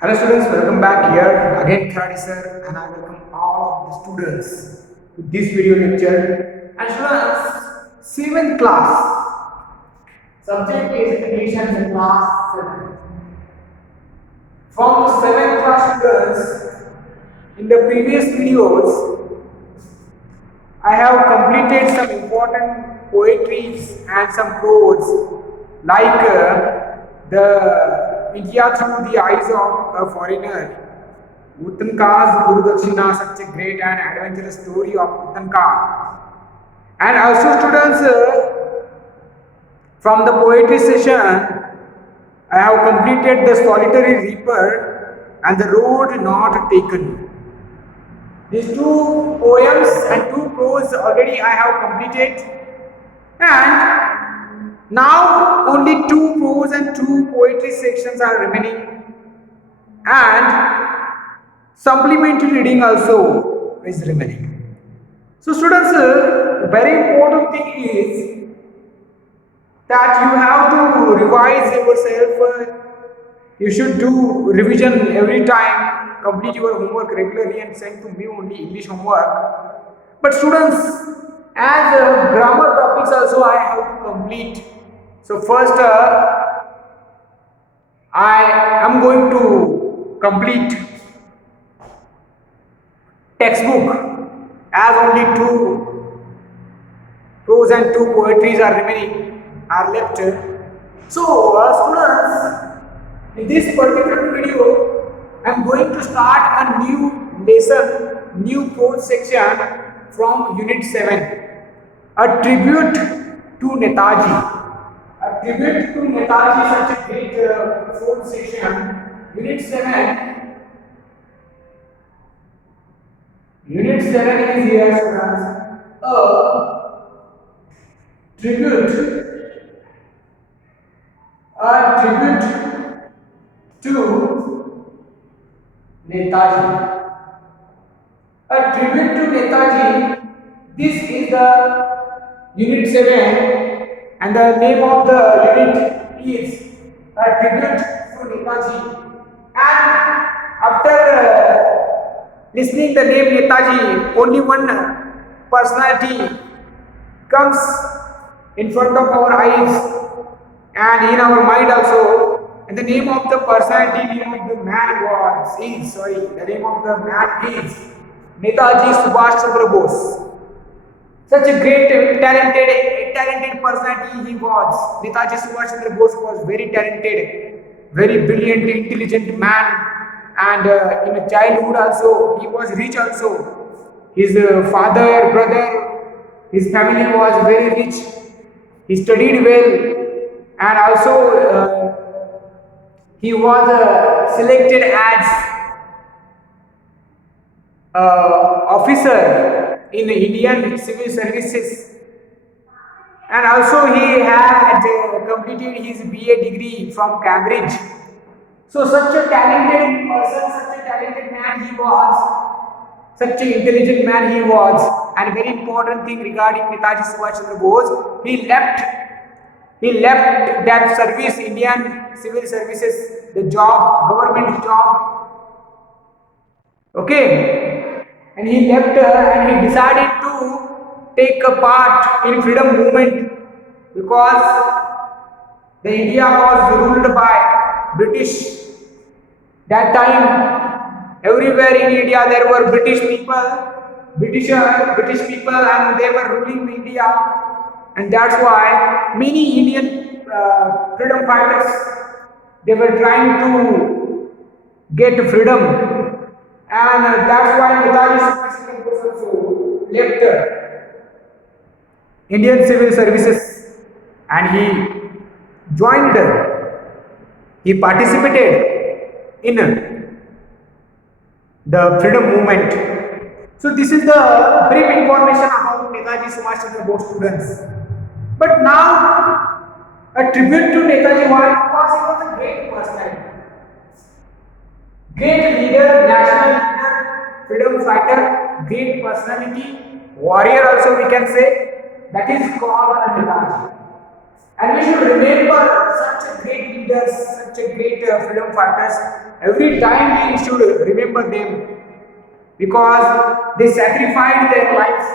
Hello students, welcome back here again Karate sir, and I welcome all of the students to this video lecture. And students, 7th class, subject is English and class 7. From the 7th class students, in the previous videos, I have completed some important poetries and some prose like the India through the eyes of a foreigner. Uttanka's Guru Dakshina, such a great and adventurous story of Uttanka. And also students, from the poetry session, I have completed the Solitary Reaper and the Road Not Taken. These two poems and two prose already I have completed, and now only two prose and two poetry sections are remaining, and supplementary reading also is remaining. So students, very important thing is that you have to revise yourself. You should do revision every time, complete your homework regularly and send to me only English homework. But students, as grammar topics also I have to complete. So first I am going to complete textbook, as only two prose and two poetries are remaining, are left. So students, in this particular video, I am going to start a new lesson, new prose section from Unit 7. A tribute to Netaji. A tribute to Netaji, such a great prose section. Unit 7. Unit 7 is here, students. Tribute. A tribute to Netaji. A tribute to Netaji. This is the Unit 7, and the name of the unit is A Tribute to Netaji. And after listening the name Netaji, only one personality comes in front of our eyes and in our mind also. And the name of the personality, name of the man the name of the man is Netaji Subhash Chandra Bose. Such a great, talented personality he was. Netaji Subhash Chandra Bose was very talented, very brilliant, intelligent man, and in childhood also he was rich also. His father, brother, his family was very rich. He studied well, and also he was selected as officer in Indian civil services, and also he had completed his BA degree from Cambridge. So such a talented person, such a talented man he was, such an intelligent man he was. And very important thing regarding Netaji Subhash Chandra Bose, he left that service, Indian civil services, the job, government job. Okay, and he left and he decided to take a part in freedom movement, because the India was ruled by British. That time, everywhere in India there were British people, and they were ruling India, and that's why many Indian freedom fighters, they were trying to get freedom, and that's why Netaji Subhash Chandra Bose also left Indian civil services, and he participated in the freedom movement. So this is the brief information about Netaji Subhash Chandra Bose, students. But now, a tribute to Netaji, why? Because he was a great personality, great leader, national leader, freedom fighter, great personality, warrior also we can say. That is called Netaji. And we should remember such a great leaders, such a great freedom fighters Every time we should remember them because they sacrificed their lives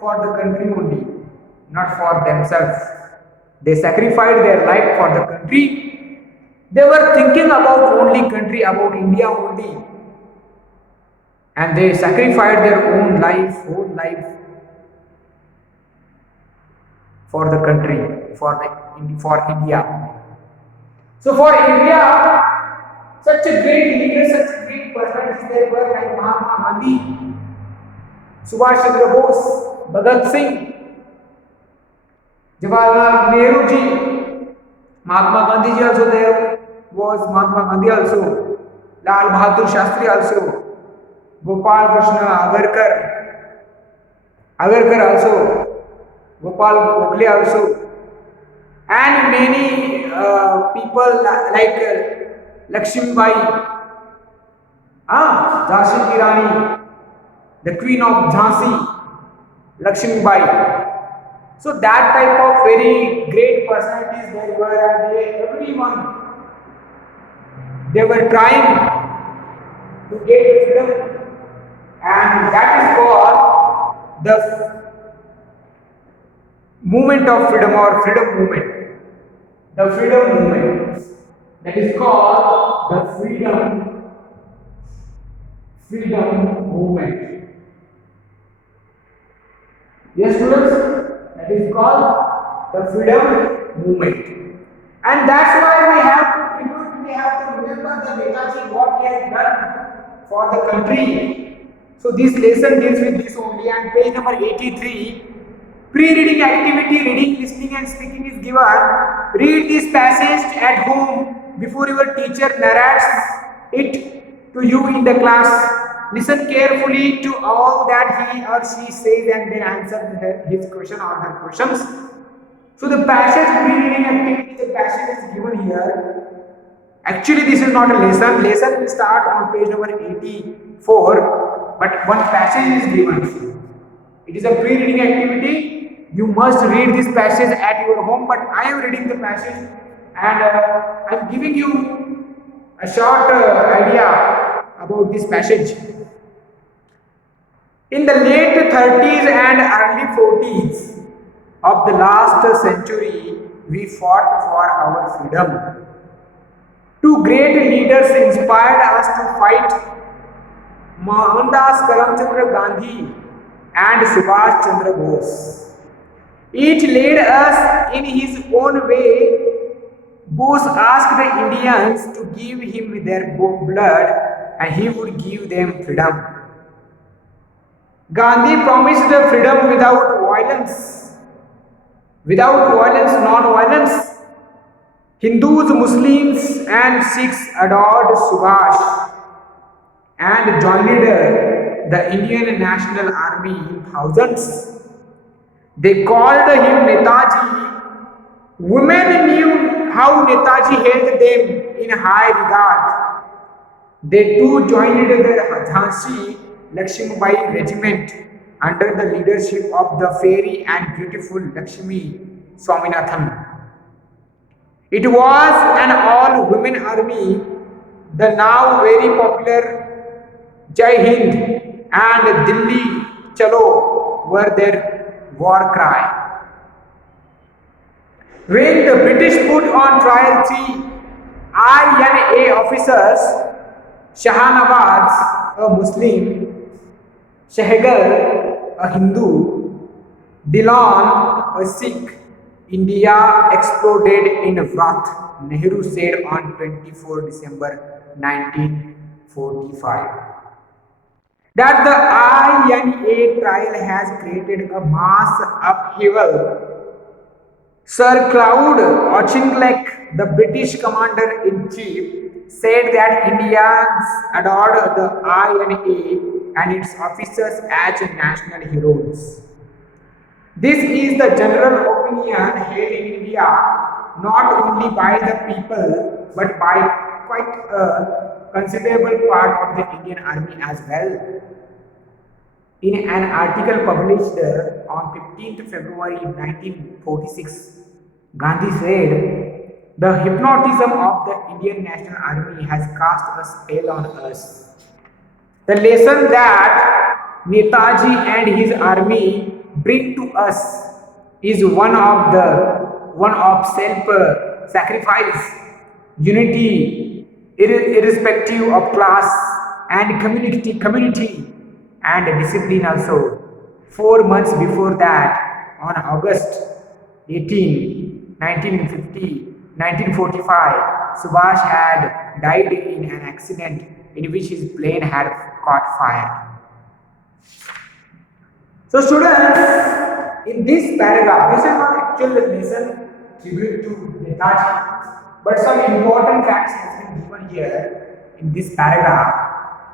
for the country only, not for themselves. They sacrificed their life for the country. They were thinking about only country, about India only, and they sacrificed their own life for the country, for India. So for India, such a great leader, such a great personality there were like Mahatma Gandhi, Subhash Chandra Bose, Bhagat Singh, Jawaharlal Nehru ji, Mahatma Gandhi ji also there was Mahatma Gandhi also, Lal Bahadur Shastri also, Gopal Krishna Agarkar also, Gopal Gokhale also, and many people like Lakshmibai, Jhansi Ki Rani, the Queen of Jhansi, Lakshmibai. So that type of very great personalities there were, and everyone they were trying to get the freedom, and that is called the movement of freedom or freedom movement. The freedom movement, that is called the freedom movement. Yes, students, that is called the freedom movement, and that's why we have to remember the Netaji what he has done for the country. So this lesson deals with this only, and page number 83. Pre-reading activity, reading, listening and speaking is given. Read this passage at home before your teacher narrates it to you in the class. Listen carefully to all that he or she says and then answer his question or her questions. So the passage pre-reading activity, the passage is given here. Actually this is not a lesson. Lesson will start on page number 84, but one passage is given. It is a pre-reading activity. You must read this passage at your home, but I am reading the passage and I am giving you a short idea about this passage. In the late 30s and early 40s of the last century, we fought for our freedom. Two great leaders inspired us to fight: Mohandas Karamchand Gandhi and Subhash Chandra Bose. Each led us in his own way. Bose asked the Indians to give him their blood and he would give them freedom. Gandhi promised freedom without violence. Without violence, non-violence. Hindus, Muslims and Sikhs adored Subhash and joined the Indian National Army in thousands. They called him Netaji. Women knew how Netaji held them in high regard. They too joined the Jhansi Lakshmibai regiment under the leadership of the fairy and beautiful Lakshmi Swaminathan. It was an all-women army. The now very popular Jai Hind and Dilli Chalo were their war cry. When the British put on trial three INA officers, Shahanawaz, a Muslim, Shehgal, a Hindu, Dillon, a Sikh, India exploded in wrath, Nehru said on 24 December 1945. That the INA trial has created a mass upheaval. Sir Cloud Auchinleck, the British commander-in-chief, said that Indians adored the INA and its officers as national heroes. This is the general opinion held in India not only by the people but by quite a considerable part of the Indian army as well. In an article published on 15th February 1946, Gandhi said, The hypnotism of the Indian National Army has cast a spell on us. The lesson that Netaji and his army bring to us is one of self-sacrifice, unity, irrespective of class and community, and discipline also. 4 months before that, on August 18, 1950, 1945, Subhash had died in an accident in which his plane had caught fire. So students, in this paragraph, this is not actual lesson tribute to Netaji, but some important facts has been given here in this paragraph.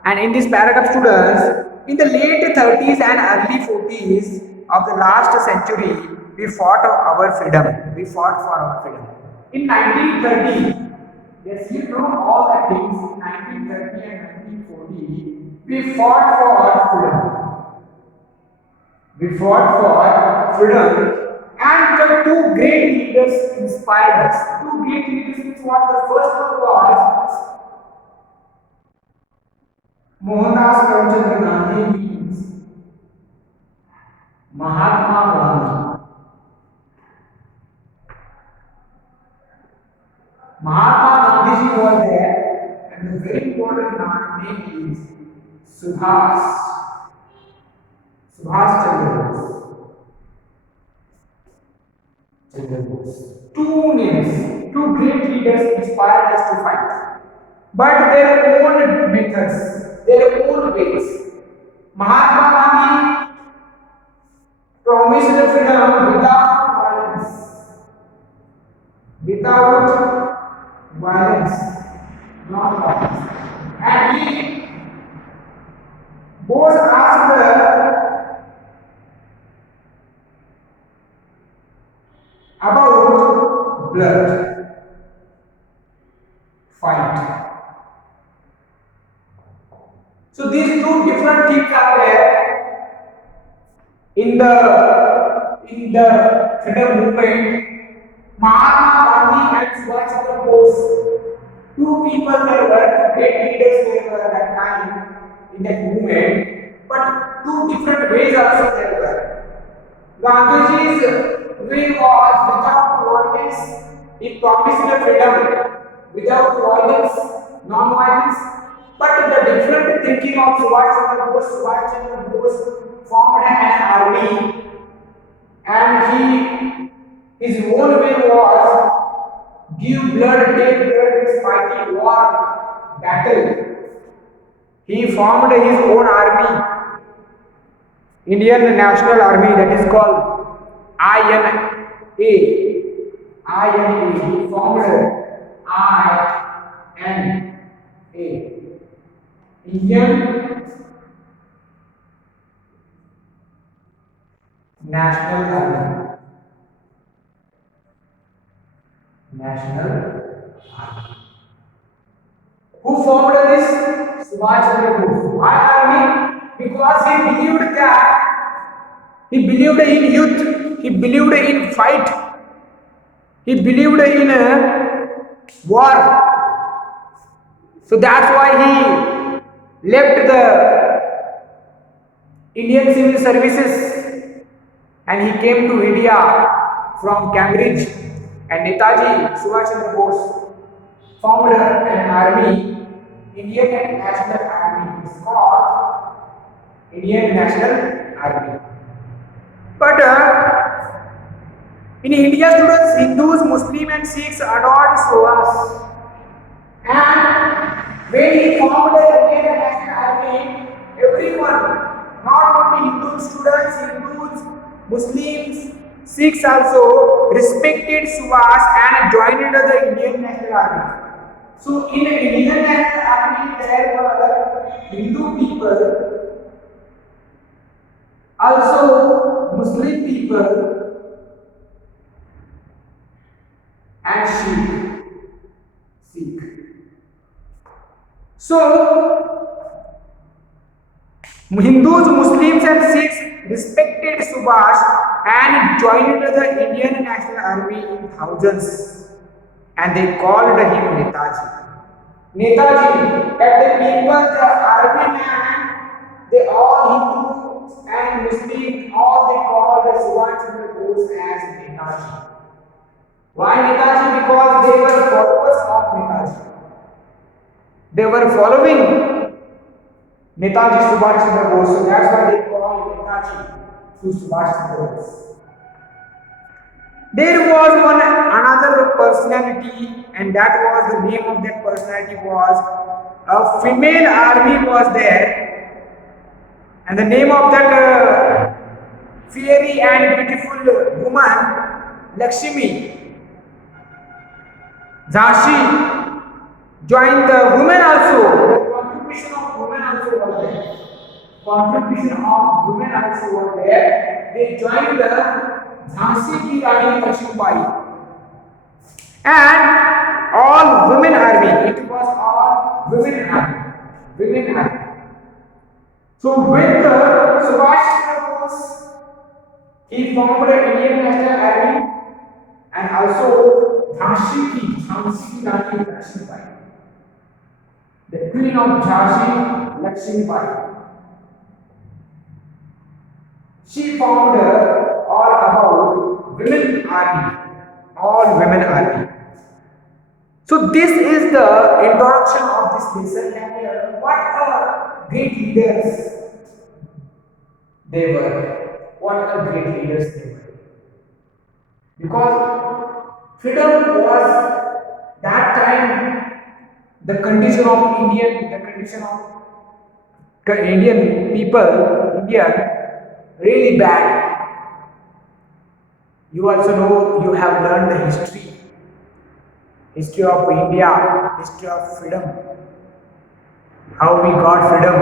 And in this paragraph, students, in the late 30s and early 40s of the last century, we fought for our freedom. We fought for our freedom. In 1930, yes, you know all the things. In 1930 and 1940, we fought for freedom. We fought for freedom, and the two great leaders inspired us. Two great leaders means what? The first one was Mohandas Karamchand Gandhi, means Mahatma Gandhi. Mahatma Gandhi was there, and the very important name is Subhash Chandra Bose. Two names, two great leaders inspired us to fight, but their own methods, their own ways. Mahatma Gandhi promised freedom without violence, not violence. And he Bose asked about blood fight. So these two different things are there in the freedom movement. Mahatma Gandhi and Subhash Chandra Bose, two people there were, great leaders there were at that time in that movement, but two different ways also there were. Gandhiji's way was without violence. He promised the freedom without violence, non-violence. But the different thinking of Subhash Chandra Bose formed an army, and his own way was give blood, take blood, it's fighting war, battle. He formed his own army, Indian National Army, that is called INA. He formed INA, Indian National Army. Who formed this? Subhash Chandra Bose. Why army? Because he believed in youth, he believed in fight, he believed in war. So that's why he left the Indian Civil Services and he came to India from Cambridge. And Netaji Subhash Chandra Bose formed an army, Indian National Army. It's called Indian National Army. But in India, students, Hindus, Muslims, and Sikhs adored Subhash. And when he formed the Indian National Army, everyone, not only Hindu students, Hindus, Muslims, Sikhs also respected Subhash and joined the Indian National Army. So in the Indian National Army there were Hindu people, also Muslim people and Sikh. So Hindus, Muslims and Sikhs respected Subhash and joined the Indian National Army in thousands. and they called him Netaji. Netaji, at the people, the army man, they all Hindus and Muslims, all they called Subhash Chandra Bose as Netaji. Why Netaji? Because they were followers of Netaji. They were following Netaji Subhash Chandra Bose, so that's why they call Netaji to Subhash Chandra Bose. There was one another personality, and that was the name of that personality was a female army was there, and the name of that fiery and beautiful woman Lakshmi. Jhansi joined the women also. The contribution of women also was there. Contribution of women also was there. They joined the Jhansi ki Rani Lakshmibai, and all women army. It was all women army. Women army. So with Subhash Chandra Bose, he formed the Indian National Army, and also Jhansi ki Rani Lakshmibai, the Queen of Jhansi, Lakshmibai. She formed all about women army, all women army. So this is the introduction of this lesson, and what a great leaders they were. What a great leaders they were. Because freedom was that time the condition of Indian people, really bad. You also know, you have learned the history of India, history of freedom, how we got freedom.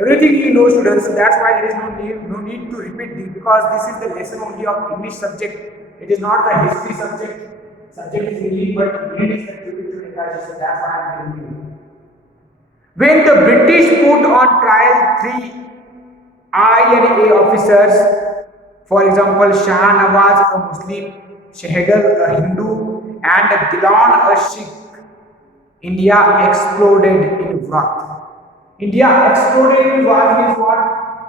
Everything you know, students. That's why there is no need to repeat this, because this is the lesson only of English subject. It is not the history subject. Subject is English, but unit is the tribute to Netaji. So that's why I am telling you. When the British put on trial 3 INA officers, for example, Shah Nawaz, a Muslim, Shehgal, a Hindu, and Dilan, a Sikh, India exploded in wrath. India exploded in wrath means what?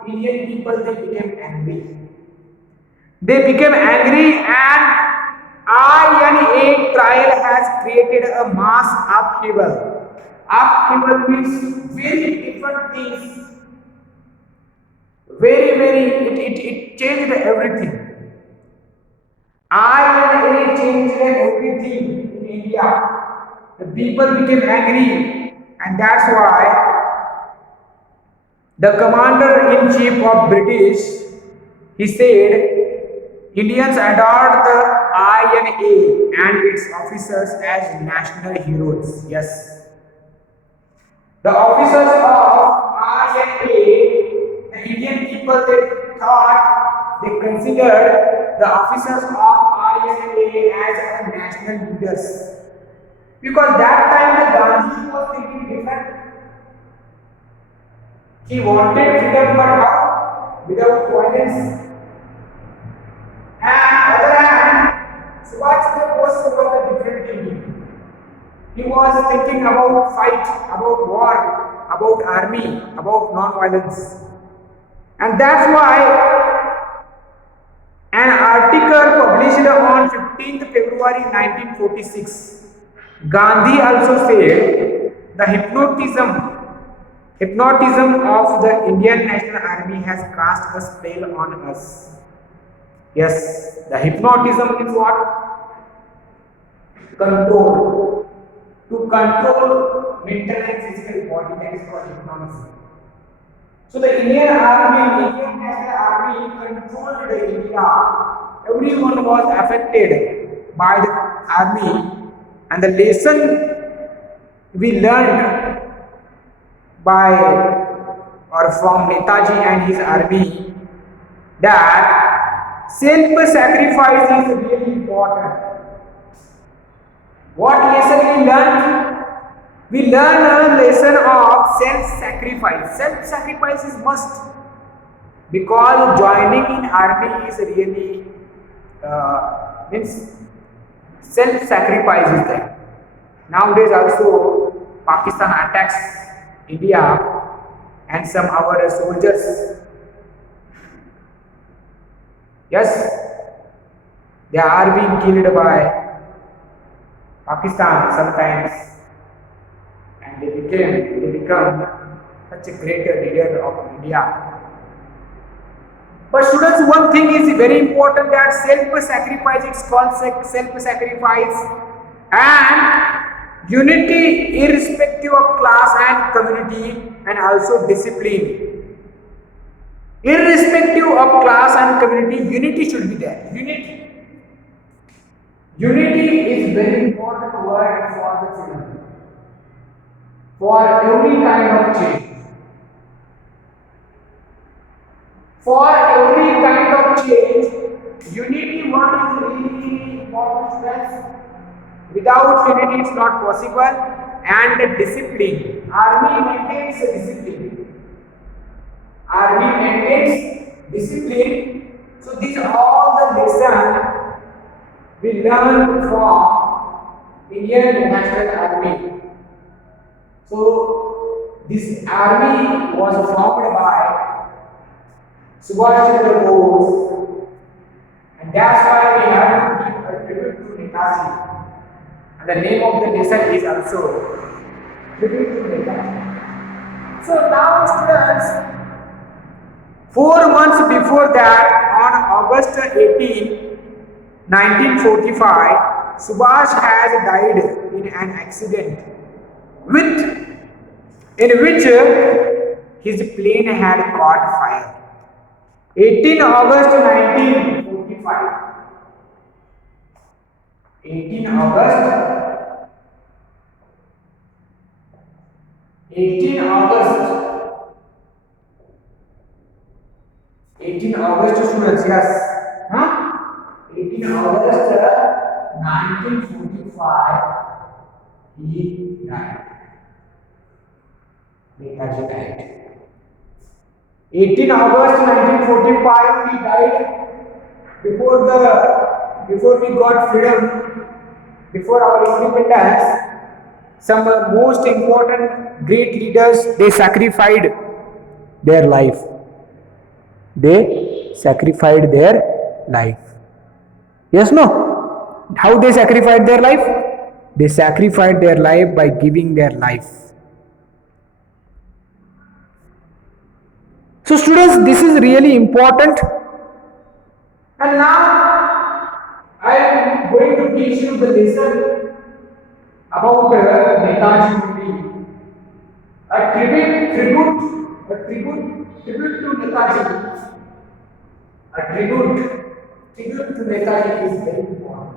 Indian people, they became angry. They became angry, and INA trial has created a mass upheaval. Upheaval means very different things. It changed everything. INA changed everything in India. The people became angry, and that's why the commander-in-chief of British, he said, Indians adored the INA and its officers as national heroes. Yes. The officers of INA, the Indian people, they considered the officers of INA as a national leaders. Because that time the Gandhi was thinking different. He wanted freedom, but how? Without violence. And other hand, Subhash Chandra Bose was a different thinking. He was thinking about fight, about war, about army, about non-violence. And that's why an article published on 15th February 1946, Gandhi also said the hypnotism of the Indian National Army has cast a spell on us. Yes, the hypnotism is what? Control. To control mental and physical body, that is called hypnotism. So the Indian National Army controlled India. Everyone was affected by the army, and the lesson we learned from Netaji and his army, that self-sacrifice is really important. What lesson we learned? We learn a lesson of self-sacrifice. Self-sacrifice is must, because joining in army is really means self-sacrifice is there. Nowadays also Pakistan attacks India and some our soldiers. Yes, they are being killed by Pakistan sometimes, and they become such a great leader of India. But students, one thing is very important, that self-sacrifice, it's called self-sacrifice, and unity irrespective of class and community, and also discipline. Irrespective of class and community, unity should be there. Unity is very important word for the children, for every kind of change. For every kind of change, unity word is really important, friends. Without unity, it's not possible. And discipline. Army maintains discipline. Army maintains discipline. So these are all the lessons we learn from Indian National Army. So this army was formed by Subhash Chandra Bose, and that's why we have to give a tribute to Netaji. And the name of the lesson is also tribute to Netaji. So now, students, 4 months before that, on August 18, 1945, Subhash has died in an accident in which his plane had caught fire. 18 August 1945. 18 August 18 August students, yes. 18 August 1945 he died. Netaji died. 18 August 1945 he died before we got freedom, before our independence. Some most important great leaders, they sacrificed their life. They sacrificed their life. Yes, no? How they sacrificed their life? They sacrificed their life by giving their life. So students, this is really important. And now I am going to teach you the lesson about Netaji Murli. A tribute to Netaji. A tribute to Netaji is very important.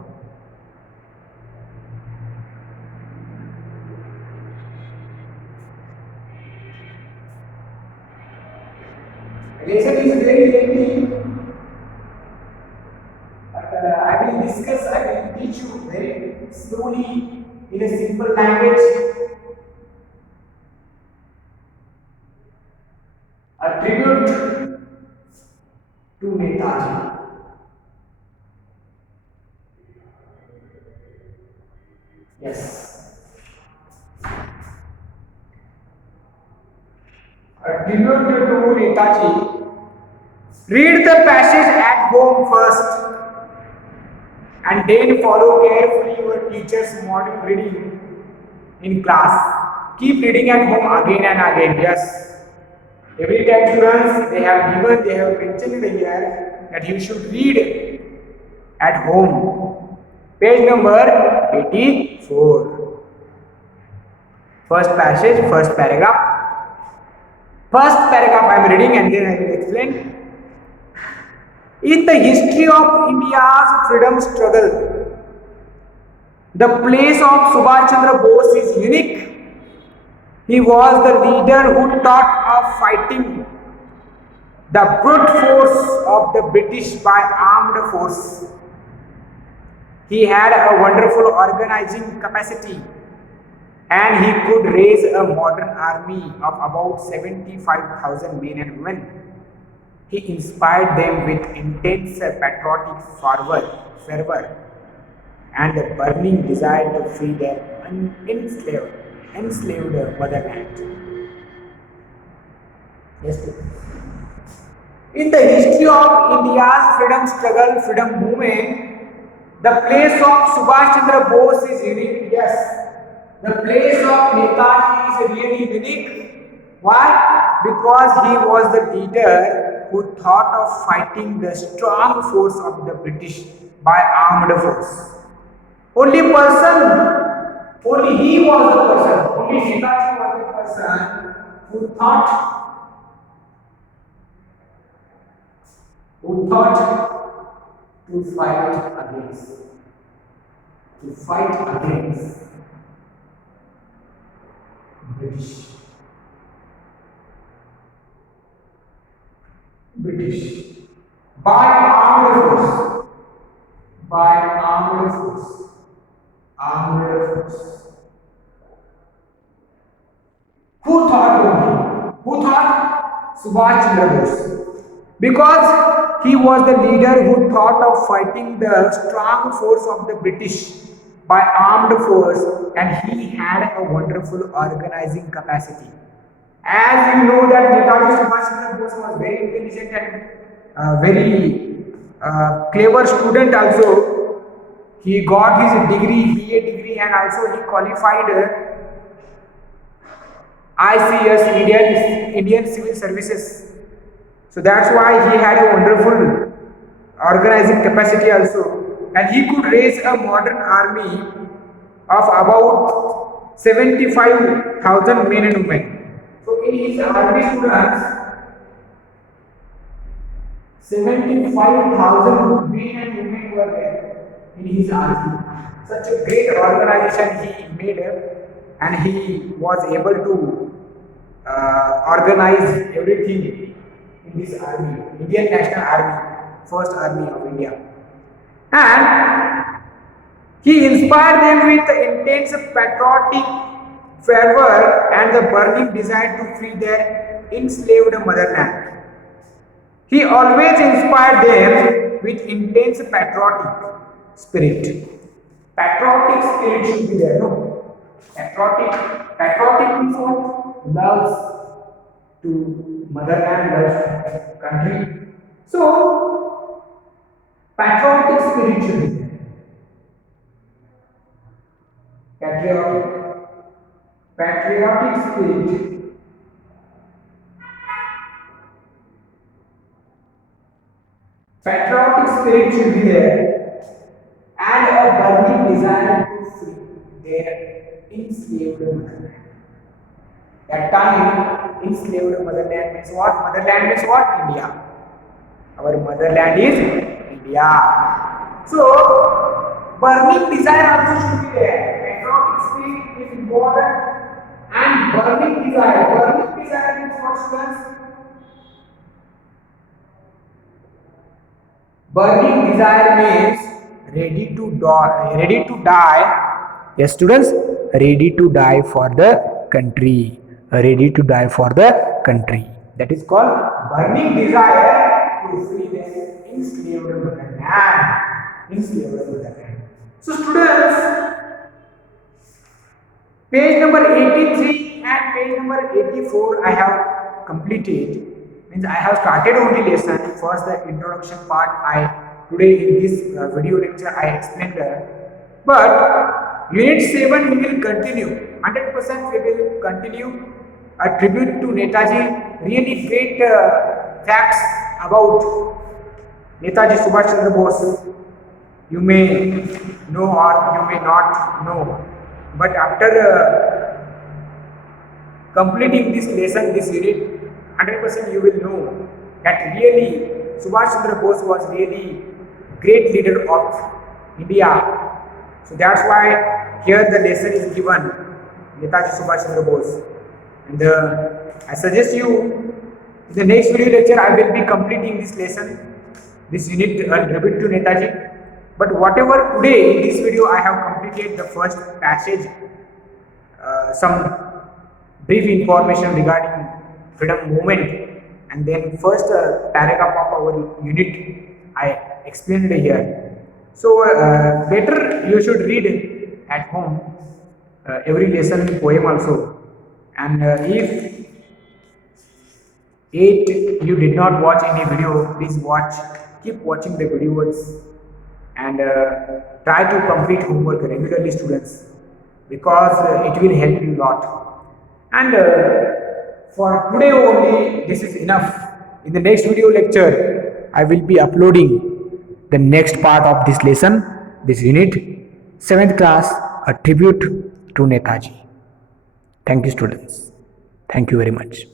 The lesson is very lengthy, but I will teach you very slowly in a simple language. A tribute to Netaji. Yes. A tribute to Netaji. Read the passage at home first and then follow carefully your teacher's model reading in class. Keep reading at home again and again. Yes. Every time students, they have mentioned here that you should read at home. Page number 84. First passage, first paragraph. First paragraph I am reading and then I will explain. In the history of India's freedom struggle, the place of Subhash Chandra Bose is unique. He was the leader who thought of fighting the brute force of the British by armed force. He had a wonderful organizing capacity and he could raise a modern army of about 75,000 men and women. He inspired them with intense patriotic fervor and the burning desire to free their enslaved motherland. Yes, in the history of India's freedom struggle, freedom movement, the place of Subhash Chandra Bose is unique. Yes, the place of Netaji is really unique. Why? Because he was the leader who thought of fighting the strong force of the British by armed force. Only he was the person, only Netaji was the person who thought to fight against British by armed force. Who thought only? Who thought? Subhash Chandra Bose. Because he was the leader who thought of fighting the strong force of the British by armed force, and he had a wonderful organizing capacity. As you know that Netaji Subhash Chandra Bose was very intelligent and very clever student also. He got his degree, BA degree, and also he qualified ICS, Indian Civil Services. So that's why he had a wonderful organizing capacity also, and he could raise a modern army of about 75,000 men and women. So in his army students, 75,000 men and women were there in his army. Such a great organization he made and he was able to organize everything in this army, Indian National Army, first army of India. And he inspired them with the intense patriotic fervor and the burning desire to free their enslaved motherland. He always inspired them with intense patriotic spirit. Patriotic spirit should be there, no? Patriotic means what? Loves to motherland, loves country. So, patriotic spirit should be there. Patriotic spirit. Patriotic spirit should be there, and a burning desire to free their enslaved motherland. That time, enslaved motherland means what? Motherland means what? India. Our motherland is India. So, burning desire also should be there. Patriotic spirit is important, and burning desire. Burning desire means what, students? Burning desire means ready to die. Yes, students, ready to die for the country. Ready to die for the country. That is called burning desire to free the enslaved motherland. So, students, page number 83 and page number 84 I have completed. Means I have started only lesson. First the introduction part today in this video lecture I explained but unit 7 we will continue 100%. We will continue a tribute to Netaji. Really great facts about Netaji Subhash Chandra Bose. You may know or you may not know, but after completing this lesson, this unit, 100% you will know that really Subhash Chandra Bose was really great leader of India. So that's why here the lesson is given, Netaji Subhash Chandra Bose. And I suggest you in the next video lecture I will be completing this lesson, this unit tribute to Netaji. But whatever today in this video I have completed the first passage, some brief information regarding freedom movement, and then first paragraph of our unit I explained here. So better you should read at home every lesson poem also. And if 8 you did not watch any video, please watch, keep watching the videos, and try to complete homework regularly, students, because it will help you a lot. And for today only this is enough. In the next video lecture I will be uploading the next part of this lesson, this unit 7th class, a tribute to Netaji. Thank you, students. Thank you very much.